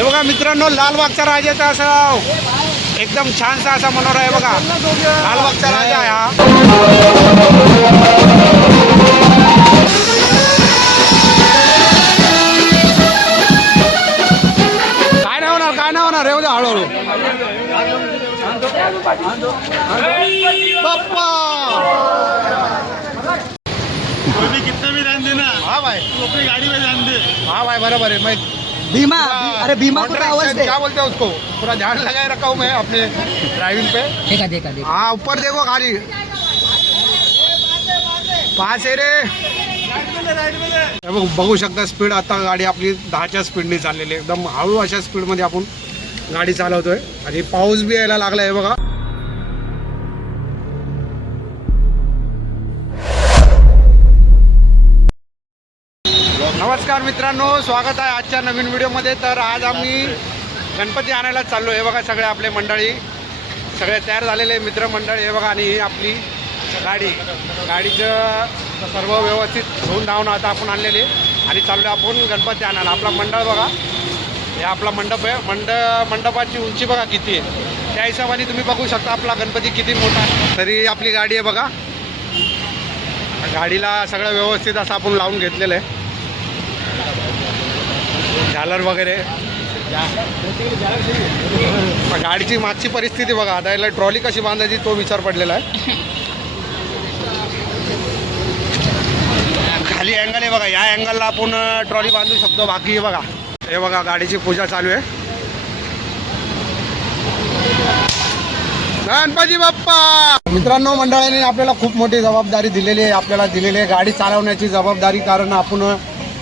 हे बघा मित्रांनो, लालबागचा राजाचा असं एकदम छानसा असा मनोरा आहे बघा. लालबागचा राजा आहे हा. काय नाही होणार, काय नाही होणार. रे उद्या हळूहळू बाप्पा कितना भी ध्यान देना। हाँ भाई, तू अपनी गाड़ी में ध्यान दे। हाँ भाई बराबर है. मैं भीमा अरे भीमा को आवाज दे। क्या बोलते हैं उसको, पूरा ध्यान लगाए रखा हूँ मैं अपने ड्राइविंग पे. देखा देखा देखा हाँ ऊपर देखो खाली पास आहे रे. हे बघू शकता स्पीड. आता गाडी आपली 10च्या स्पीडने चाललेली आहे. एकदम हळू अशा स्पीडमध्ये आपण गाडी चालवतोय आणि पाऊस बी यायला लागला आहे बघा. नमस्कार मित्रांनो, स्वागत आहे आजच्या नवीन व्हिडिओमध्ये. तर आज आम्ही गणपती आणायला चाललो. हे बघा सगळे आपले मंडळी सगळे तयार झालेले मित्रमंडळी. हे बघा आणि ही आपली गाडीचं सर्व व्यवस्थित धुवून धावून आता आपण आणलेले आणि चाललो आपण गणपती आणायला. आपला मंडळ बघा, हे आपला मंडप आहे. मंडपाची उंची बघा किती आहे. त्या हिशोबाने तुम्ही बघू शकता आपला गणपती किती मोठा आहे. तरी आपली गाडी आहे बघा. गाडीला सगळं व्यवस्थित असं आपण लावून घेतलेलं आहे. झालर वगैरे. गाडीची मागची परिस्थिती बघा. आता याला ट्रॉली कशी बांधायची तो विचार पडलेला आहे. खाली अँगल आहे बघा, या अँगलला आपण ट्रॉली बांधू शकतो. बाकी हे बघा, हे बघा गाडीची पूजा चालू आहे. गणपती बाप्पा. मित्रांनो, मंडळाने आपल्याला खूप मोठी जबाबदारी दिलेली आहे. आपल्याला दिलेली आहे गाडी चालवण्याची जबाबदारी. कारण आपण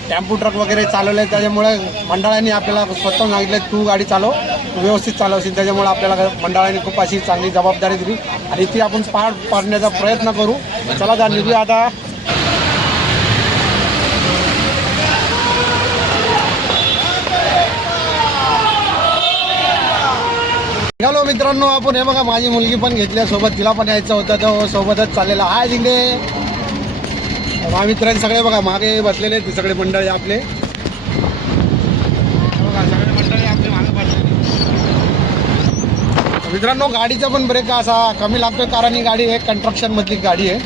टेम्पो ट्रक वगैरे चालवले, त्याच्यामुळे मंडळाने आपल्याला स्वतः सांगितलं तू गाडी चालव, तू व्यवस्थित चालवशील. त्याच्यामुळे आपल्याला मंडळाने खूप अशी चांगली जबाबदारी दिली आणि ती आपण पार पाडण्याचा प्रयत्न करू. चला जा निघूया आता. निघालो मित्रांनो आपण. हे बघा माझी मुलगी पण घेतल्या सोबत, तिला पण यायचं होतं तर सोबतच चाललेला. हाय जिंगे मित्रांनी सगळे बघा मागे बसलेले आहेत. सगळे मंडळी आपले बघा, सगळे मंडळी आपले मागे बसलेले. मित्रांनो, गाडीचा पण ब्रेक असा कमी लागतोय कारण ही गाडी एक कंस्ट्रक्शन मधली गाडी आहे.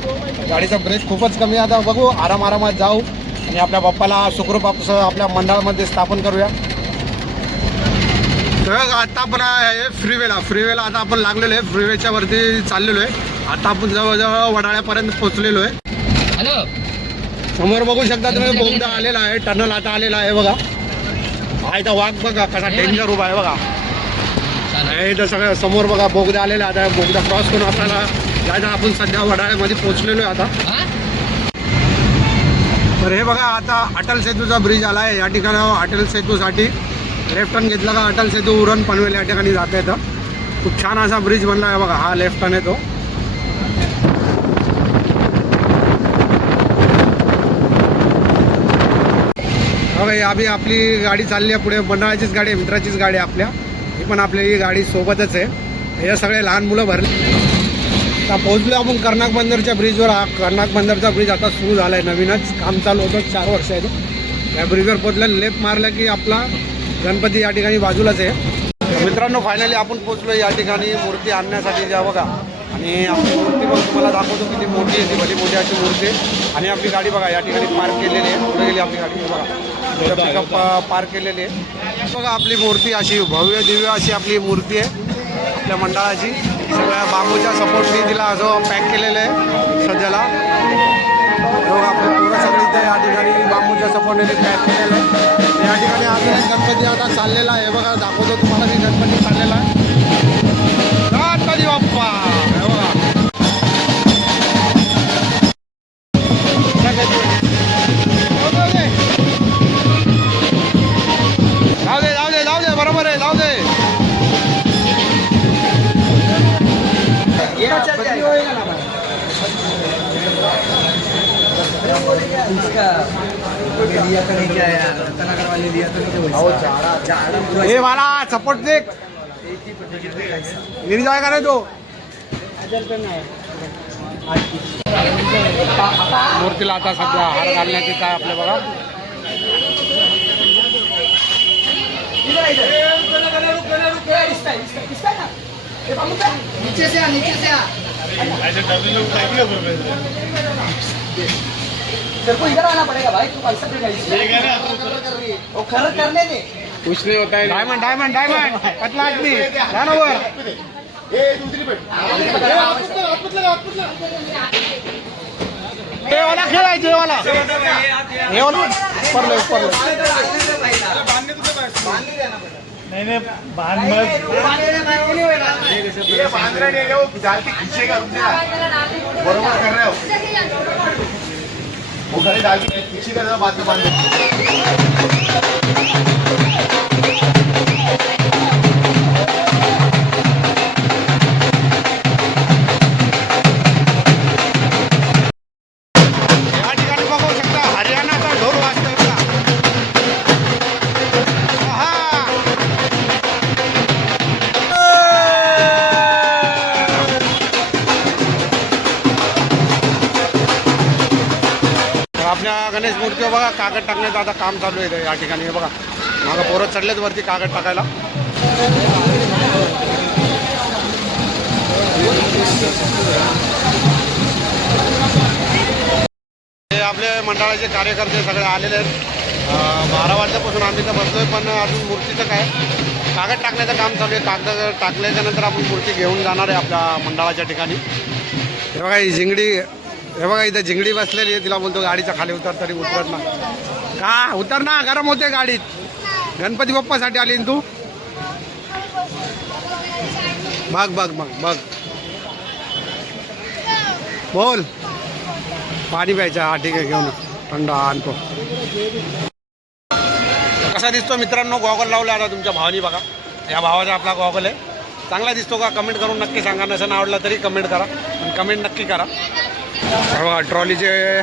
गाडीचा ब्रेक खूपच कमी. आता बघू आरामात जाऊ आणि आपल्या बाप्पाला सुखरूप आपल्या मंडळामध्ये स्थापन करूया. आता आपण फ्रीवेला आता आपण लागलेलो आहे. फ्रीवेच्या वरती चाललेलो आहे. आता आपण जवळजवळ वडाळ्यापर्यंत पोहोचलेलो आहे. हॅलो, समोर बघू शकता तुम्ही बोगदा आलेला आहे. टनल आता आलेला आहे बघा. हा इथं वाघ बघा कसा डेंजर उभा आहे बघा. इथं सगळं समोर बघा बोगदा आलेला. आता बोगदा क्रॉस करून आपल्याला जायचं. आपण सध्या वडाळ्यामध्ये पोहोचलेलो आहे आता. तर हे बघा आता अटल सेतूचा ब्रिज आला आहे. या ठिकाणी अटल सेतूसाठी लेफ्ट टर्न घेतला का अटल सेतू उरण पनवेल या ठिकाणी जाता येतं. खूप छान असा ब्रिज बनला आहे बघा. हा लेफ्ट टर्न येतो. बघा आपली गाडी चालली आहे पुढे. मंडळाचीच गाडी आहे, मित्राचीच गाडी आहे आपल्या. ही पण आपली ही गाडी सोबतच आहे. हे सगळे लहान मुलं भरले. आता पोहोचलो आपण कर्नाक बंदरच्या ब्रिजवर. हा कर्नाक बंदरचा ब्रिज आता सुरू झाला आहे. नवीनच काम चालू होतं, 4 वर्ष आहे. या ब्रिजवर पोहोचल्या लेफ्ट मारलं की आपला गणपती या ठिकाणी बाजूलाच आहे. मित्रांनो, फायनली आपण पोहोचलो या ठिकाणी मूर्ती आणण्यासाठी. ज्या बघा आणि आपली मूर्ती पण तुम्हाला दाखवतो किती मोठी आहे ती. भली मोठी अशी मूर्ती. आणि आपली गाडी बघा या ठिकाणी पार्क केलेली आहे. पुढे गेली आपली गाडी बघा, पिकअप पार्क केलेली आहे बघा. आपली मूर्ती अशी भव्य दिव्य अशी आपली मूर्ती आहे आपल्या मंडळाची. सगळ्या बांबूच्या सपोर्टनी तिला असं पॅक केलेलं आहे सध्याला. बघा आपली पूर्ण सगळी ते या ठिकाणी बांबूच्या सपोर्टने पॅक केलेलं आहे. या ठिकाणी अजून एक गणपती आता चाललेला आहे बघा. दाखवतो तुम्हाला की गणपती चाललेला आहे. गणपती बाप्पा हे बघा. जाऊ दे बरोबर आहे. जाऊ दे. ये मला सपोर्ट दे. गिरी जाएगा रे तो. मूर्तीला आता सध्या हार घालण्यात येत आहे आपल्या बघा. इधर इधर किसका ना ये बाबू का नीचे से आ ऐसे डब्ल्यू लोग साइकिल पर तेरे को इधर आना पड़ेगा भाई, तू पैसा देगा इसलिए ठीक है ना वो खर्च करने दे। कुछ नहीं होता है डायमंड डायमंड डायमंड पतला आदमी ध्यान वर हे वाला खेळायचे हे वाला परले परले नहीं नहीं बांध मत ये बांध रहे नहीं वो डाल के खींचेगा रुक जा बरोबर कर रहे हो वो घरे डाल के खींचेगा जरा बाद में बांध या ठिकाणी बघू शकता हरियाणाचा ढोल वाजतोय बघा आहा. तर आपल्या गणेश मूर्तीवर बघा कागद टाकण्याचं आता काम चालू आहे या ठिकाणी हे बघा मागं पोरं चढलेत वरती कागद टाकायला हे आपले मंडळाचे कार्यकर्ते सगळे आलेले आहेत 12 वाजल्यापासून आम्ही तर बसलोय पण अजून मूर्तीचं काय कागद टाकण्याचं काम चालू आहे. कागद टाकल्याच्या नंतर आपण मूर्ती घेऊन जाणार आहे आपल्या मंडळाच्या ठिकाणी. हे बघा ही झिंगडी हे बघा इथं झिंगडी बसलेली आहे तिला बोलतो गाडीच्या खाली उतर तरी उतरत ना का उतर ना गरम होते गाडीत गणपती बाप्पासाठी आली ना तू बघ बघ बघ बघ बोल पाणी प्यायचं हा ठीक आहे घेऊन थंड आणतो. कसा दिसतो मित्रांनो गॉगल लावला आता तुमच्या भावानी बघा या भावाचा आपला गॉगल आहे चांगला दिसतो का कमेंट करून नक्की सांगा नसेल आवडला तरी कमेंट करा आणि कमेंट नक्की करा. बघा ट्रॉलीचे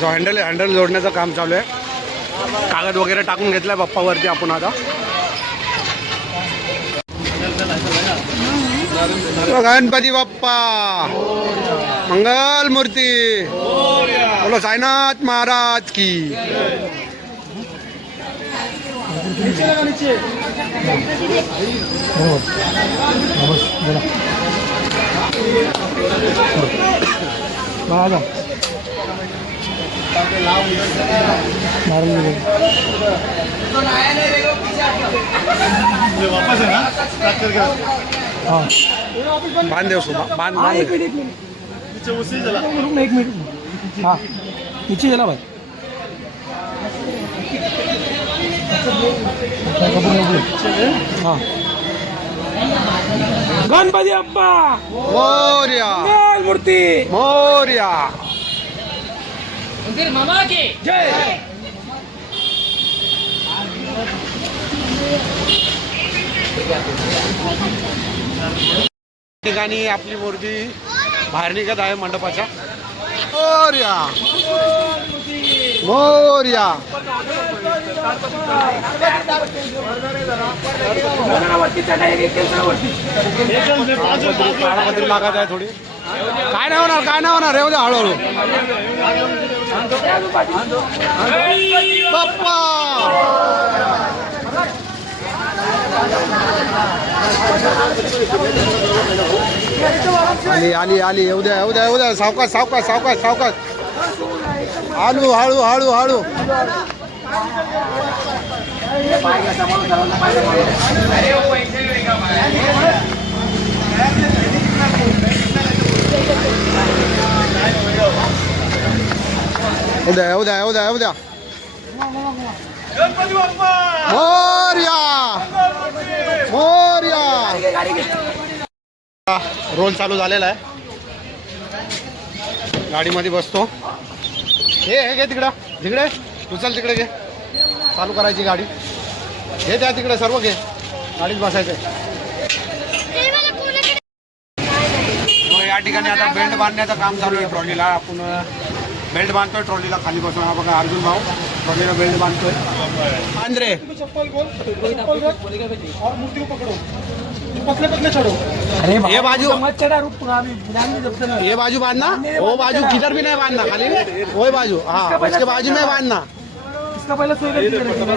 जो हँडल जोडण्याचं काम चालू आहे कागद वगैरे टाकून घेतलाय बाप्पावरती आपण आता गणपती बाप्पा मंगल मूर्ती बोलो साईनाथ महाराज की वापस है ना स्टार्ट करके बांध दे उसको बांध बांध दे. नीचे उसी चला एक मिनट हाँ नीचे चला भाई हाँ गणपती बाप्पा मोरया मूर्ती मोरया मामा की जय. ठिकाणी आपली मूर्ती बाहेर निघत आहे मंडपाच्या. मोरया मोरया काळापत्री लागत आहे थोडी काय नाही होणार येऊ द्या हळूहळू बाप्पा आली येऊ द्या सावकाश हळू येऊ द्या गणपती बाप्पा मोरया रोल चालू झालेला आहे गाडीमध्ये बसतो हे घे तिकडे तू चल तिकडे घे चालू करायची गाडी हे त्या तिकडे सर्व घे गाडीत बसायचं या ठिकाणी आता बेल्ट बांधण्याचं काम चालू आहे ट्रॉलीला आपण बेल्ट बांधतोय ट्रॉलीला खाली बसून हा बघा अर्जुन भाऊ ट्रॉलीला बेल्ट बांधतोय आंध्रे ये बाजू ये बाजू बांधना वो बाजू किधर भी नहीं बांधना खाली वो बाजू हाँ उसके बाजू में बांधना इसका पहले सोई करती करेंगे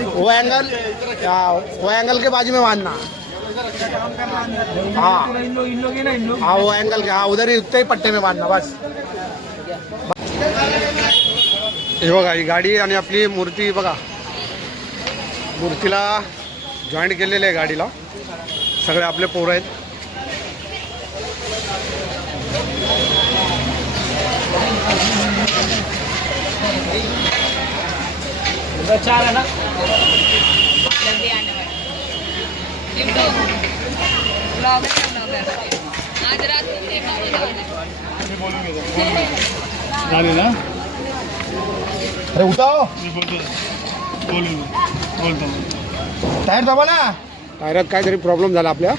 वो एंगल के बाजू में बांधना हाँ इन लोग है ना इन लोग हाँ वो एंगल के हाँ उधर ही उतने ही पट्टे में बांधना बस हे बघा ही गाडी आणि आपली मूर्ती बघा मूर्तीला जॉईंट केलेले आहे गाडीला सगळे आपले पोरं आहेत चार है ना जल्दी आने वाला लिंटो ब्लॉग आज रात को देखा झाले ना अरे उठाओ मी बोलतो टायर दाबा ना टायरात काहीतरी प्रॉब्लेम झाला आपल्या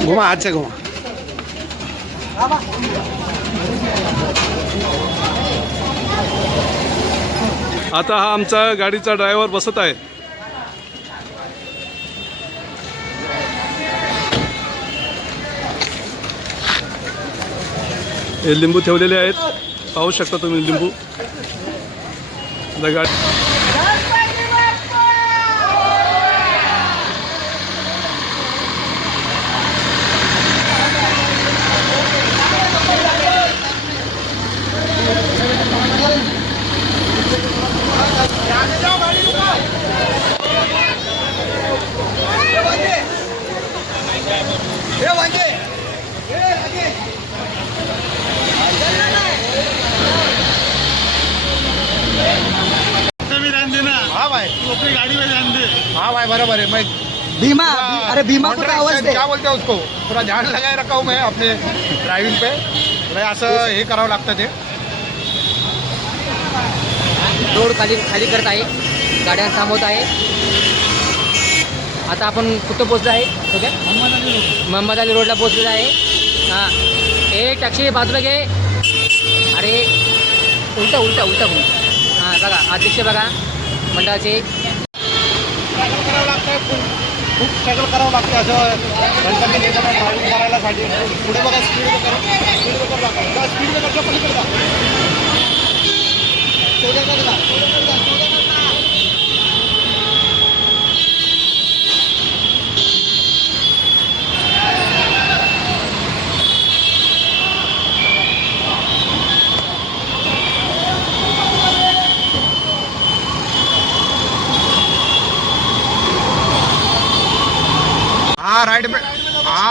घुमा हात से घुमा आता हा आमचा गाडीचा ड्रायव्हर बसत आहे हे लिंबू ठेवलेले आहेत पाहू शकता तुम्ही लिंबू गाडी भी ध्यान देना हाँ भाई तू अपनी गाड़ी में ध्यान दे हाँ भाई बराबर है मैं बीमा पूरा अरे बीमा को contract आवाज दे क्या बोलते हैं उसको पूरा ध्यान लगाए रखा हूँ मैं अपने ड्रायव्हिंग पे नाही असं हे करावं लागतं ते रोड खाली खाली करत आहे गाड्या थांबवत आहे आता आपण कुठं पोचलो आहे ओके मोहम्मद अली रोडला पोचलेला आहे हां ए टॅक्सी बाजूला घे अरे उलटा उलटा उलटा होईल हां बघा अध्यक्ष बघा मंडळाचे करावं लागतं खूप स्ट्रगल करावं लागतं असं गणपती देताना ड्रायव्हिंग करायला साठी पुढे बघा स्पीड ब्रेकर लागतं स्पीड ब्रेकरच्या पलीकडे जा चौदाकडे जा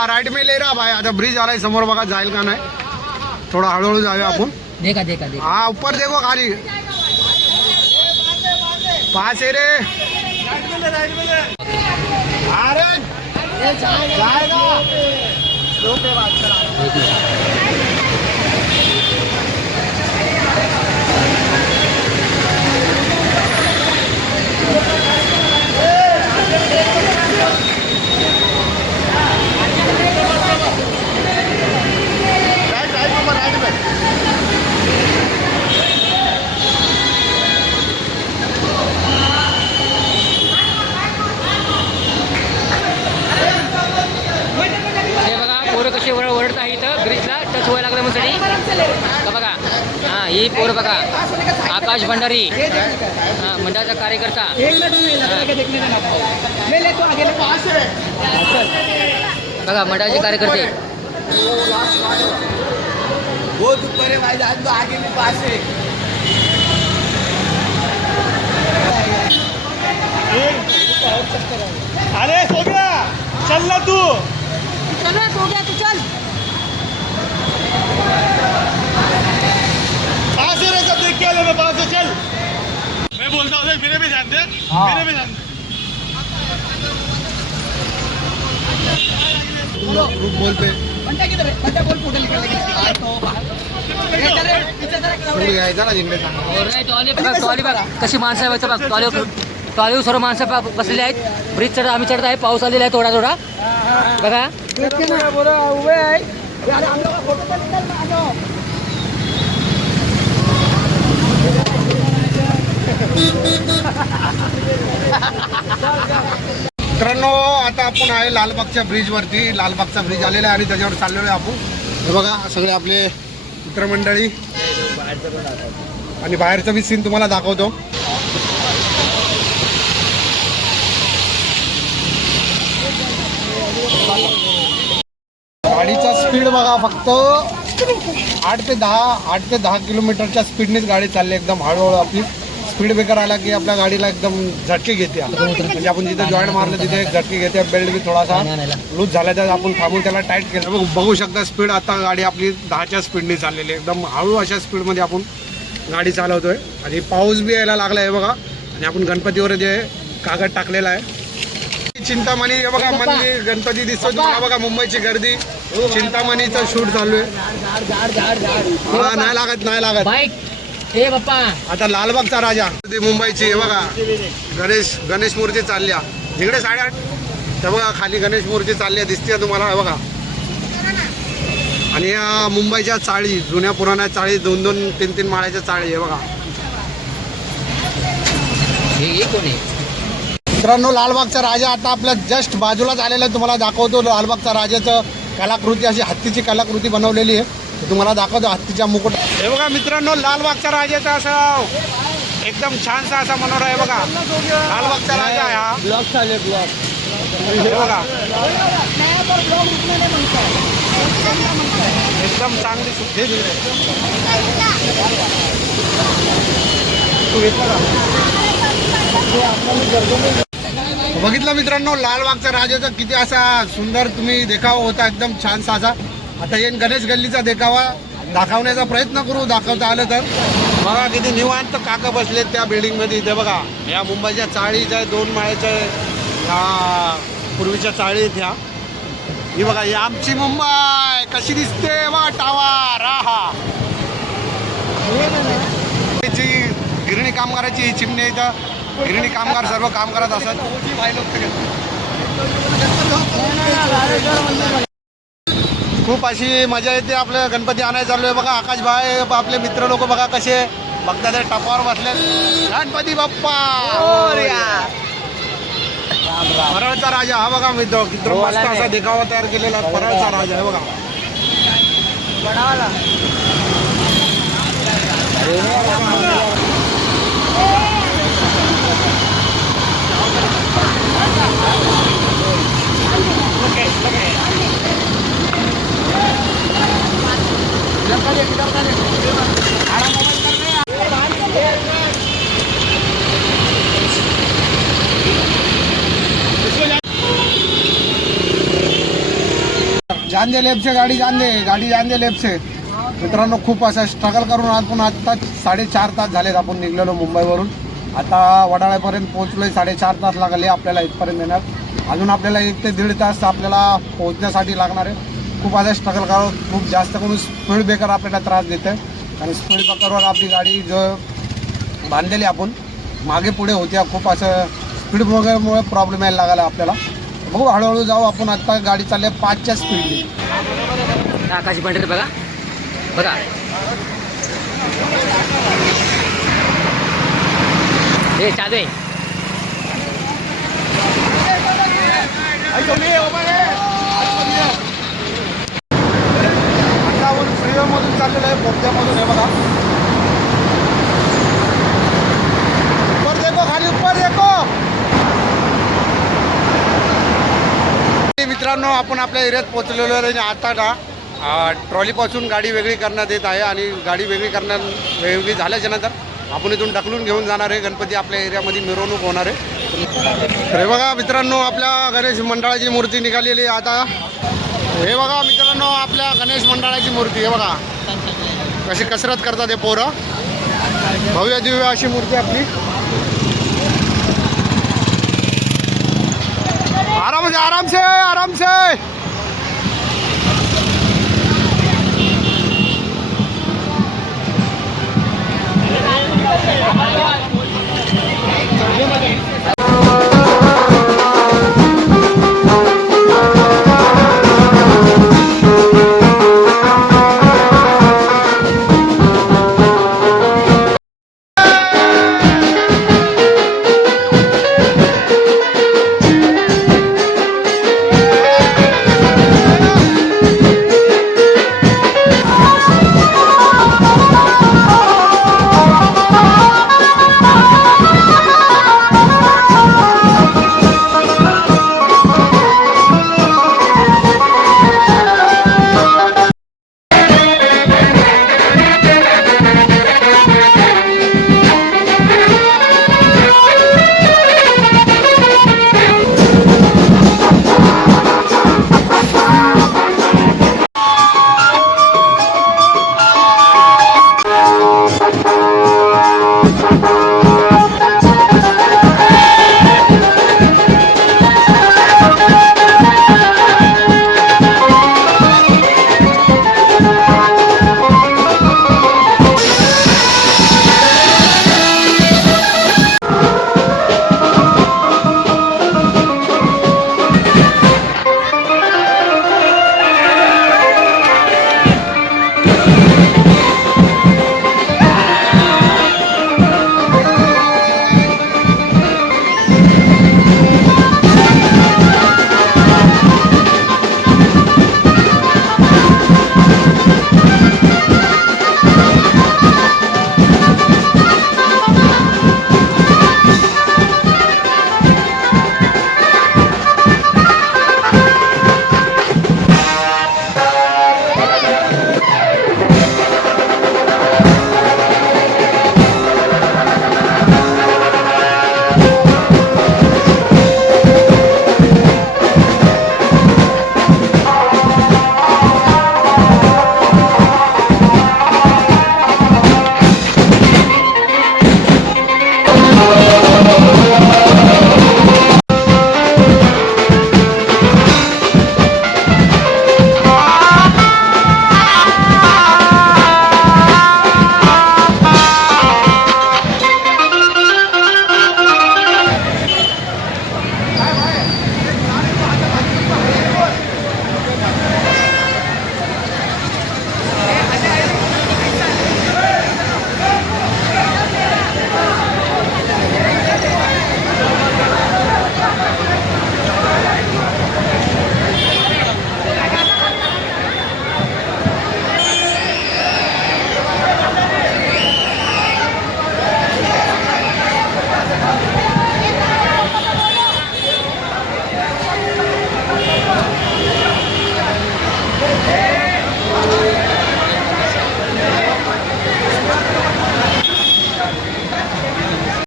राईट में ले रहा भाई आता ब्रिज आलाय समोर बघा जाईल का नाही थोडा हळूहळू जाऊया आपण देखा देखा देखा हाँ ऊपर देखो खाली पास है रे अरे जाएगा हे बघा पोरं कशी ओरडत आहे इथं ब्रिजला टच व्हायला लागलं म्हणून का बघा हां ही पोरं बघा आकाश भंडारी हां मंडळाचा कार्यकर्ता बघा मंडळाचे कार्यकर्ते अरे सो गया चल ना तू चल रहा हो गया तू चल पास से सब देख के आ मैं पास से चल मैं बोलता हूँ मेरे भी ध्यान दे मेरे भी ध्यान दे ग्रुप बोलते बंटा किधर है बंटा बोल फोटो निकाल सोड घ्यायचा ना जिंकले चांगला टॉली बघा कशी माणसं आहे बघ टॉलीवर सर्व माणसं बसलेली आहेत ब्रिज चढ आम्ही चढत आहे पाऊस आलेला आहे थोडा थोडा बघा उभे आहे अरे हम लोग फोटो तो निकाल ना जाओ मित्रांनो आता आपण आहे लालबागच्या ब्रिजवरती लालबागचा ब्रिज आलेला आहे आणि त्याच्यावर चाललेलो आहे आपण हे बघा सगळे आपले मित्रमंडळी आणि बाहेरचा बी सीन तुम्हाला दाखवतो. गाडीचा स्पीड बघा, फक्त 8 ते 10 किलोमीटरच्या स्पीडनेच गाडी चालली. एकदम हळूहळू आपली स्पीड ब्रेकर आला की आपल्या गाडीला एकदम झटके घेते. म्हणजे आपण जिथे जॉईंट मारलं तिथे एक झटके घेते. बेल्ट बी थोडासा लूज झाला तर आपण थांबून त्याला टाईट केलं. बघू शकता स्पीड आता गाडी आपली 10च्या स्पीडने चाललेली आहे. एकदम हळू अशा स्पीडमध्ये आपण गाडी चालवतोय. आणि पाऊस बी यायला लागला आहे बघा. आणि आपण गणपतीवर जे कागद टाकलेला आहे चिंतामणी, हे बघा मंदिर गणपती दिसतो तुम्हाला बघा. मुंबईची गर्दी, चिंतामणीचं शूट चालू आहे. हा, नाही लागत बाईक हे बाप्पा. आता लालबागचा राजा मुंबईची, हे बघा गणेश मूर्ती चालल्या जिकडे 8:30 तर बघा खाली गणेश मूर्ती चालल्या दिसते तुम्हाला, हे बघा. आणि या मुंबईच्या चाळी, जुन्या पुराण्या चाळी, 2-2, 3-3 माळ्याच्या चाळी, हे बघा. हे कोण आहे? मित्रांनो, लालबागचा राजा आता आपल्या जस्ट बाजूलाच आलेला आहे. तुम्हाला दाखवतो लालबागचा राजाचं कलाकृती, अशी हत्तीची कलाकृती बनवलेली आहे. तुम्हाला दाखवतो हत्तीच्या मुकुट. हे बघा मित्रांनो, लालबागच्या राजाचा असं एकदम छानसा असा मनोरा आहे बघा. लालबागचा राजा आहे हा. ब्लॉक चालेल ब्लॉक. हे बघा एकदम चांगली सुट्टी. बघितलं मित्रांनो, लालबागचा राजाचा किती असा सुंदर तुम्ही देखावा होता, एकदम छानसा असा. आता येईन गणेश गल्लीचा देखावा दाखवण्याचा प्रयत्न करू, दाखवता आलं तर. बघा किती निवांत काका बसलेत त्या बिल्डिंगमध्ये. इथे बघा या मुंबईच्या चाळीच्या 2 माळ्याच्या ह्या पूर्वीच्या चाळी ह्या. ही बघा ही आमची मुंबई कशी दिसते बघा. टावर हा गिरणी कामगाराची ही चिमणी आहे. इथं गिरणी कामगार सर्व काम करत असत. खूप अशी मजा येते. आपलं गणपती आणायला चालू आहे बघा. आकाश भाई आपले मित्र लोक बघा कसे बघता ते टपावर बसले. गणपती बाप्पा, परळचा राजा हा बघा मित्र. किती मस्त असा देखावा तयार केलेला परळचा राजा आहे बघा. जान दे लेफ्ट से गाडी जान दे लेफ्ट से. मित्रांनो, खूप असं स्ट्रगल करून आपण आता 4.5 तास झालेत आपण निघलेलो मुंबईवरून. आता वडाळ्यापर्यंत पोहोचलोय. 4.5 तास लागले आपल्याला इथपर्यंत येणार. अजून आपल्याला 1 ते 1.5 तास आपल्याला पोहोचण्यासाठी लागणार आहे. खूप असं स्ट्रगल करून खूप जास्त करून स्पीड ब्रेकर आपल्याला त्रास देत आहे. आणि स्पीड ब्रेकरवर आपली गाडी जो बांधलेली आपण मागे पुढे होत्या. खूप असं स्पीड ब्रेकरमुळे प्रॉब्लेम यायला लागला आपल्याला. बघू हळूहळू जाऊ आपण. आता गाडी चालली 5च्या स्पीडने. आकाशी पंढर बघा बघा. हे चालू आहे. आता आपण फ्रीवेमधून चाललेलं आहे, बोगद्यामधून. हे बघा ऊपर देखो, खाली ऊपर देखो. मित्रांनो, आपण आपल्या एरियात पोहोचलेलो आहे. आणि आता ना ट्रॉलीपासून गाडी वेगळी करण्यात येत आहे. आणि गाडी वेगळी झाल्याच्या नंतर आपण इथून ढकलून घेऊन जाणार आहे. गणपती आपल्या एरियामध्ये मिरवणूक होणार आहे. तर हे बघा मित्रांनो, आपल्या गणेश मंडळाची मूर्ती निघालेली आहे. आता हे बघा मित्रांनो, आपल्या गणेश मंडळाची मूर्ती. हे बघा कशी कसरत करतात हे पोरं. भव्य दिव्य अशी मूर्ती आपली. आराम से